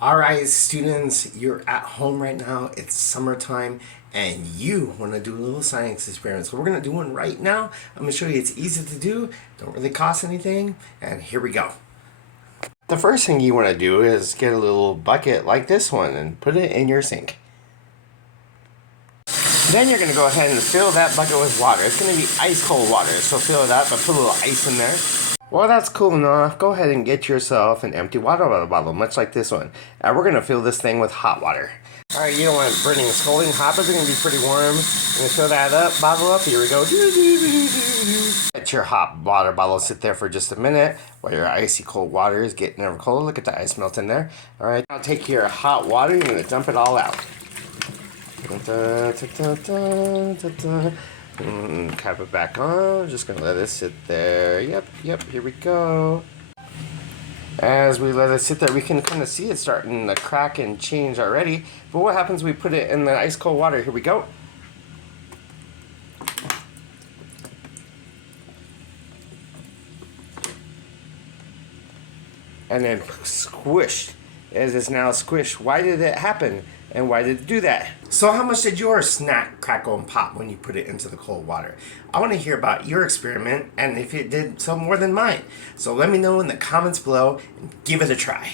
All right, students, you're at home right now. It's summertime, and you want to do a little science experiment. So we're going to do one right now. I'm going to show you it's easy to do, don't really cost anything, and here we go. The first thing you want to do is get a little bucket like this one and put it in your sink. Then you're going to go ahead and fill that bucket with water. It's going to be ice cold water, so fill it up, but put a little ice in there. Well, that's cool enough. Go ahead and get yourself an empty water bottle, much like this one. And we're going to fill this thing with hot water. All right, you don't want it burning scalding hot, but it's going to be pretty warm. I'm going to fill that up, bottle up. Here we go. Let your hot water bottle sit there for just a minute while your icy cold water is getting ever colder. Look at the ice melt in there. All right, now take your hot water. You're going to dump it all out. Cap it back on. Just gonna let it sit there. Yep, here we go. As we let it sit there, we can kind of see it starting to crack and change already. But what happens when we put it in the ice cold water? Here we go. And then squished. As it's now squished. Why did it happen? And why did it do that? So how much did your snack crackle and pop when you put it into the cold water? I want to hear about your experiment and if it did some more than mine. So let me know in the comments below and give it a try.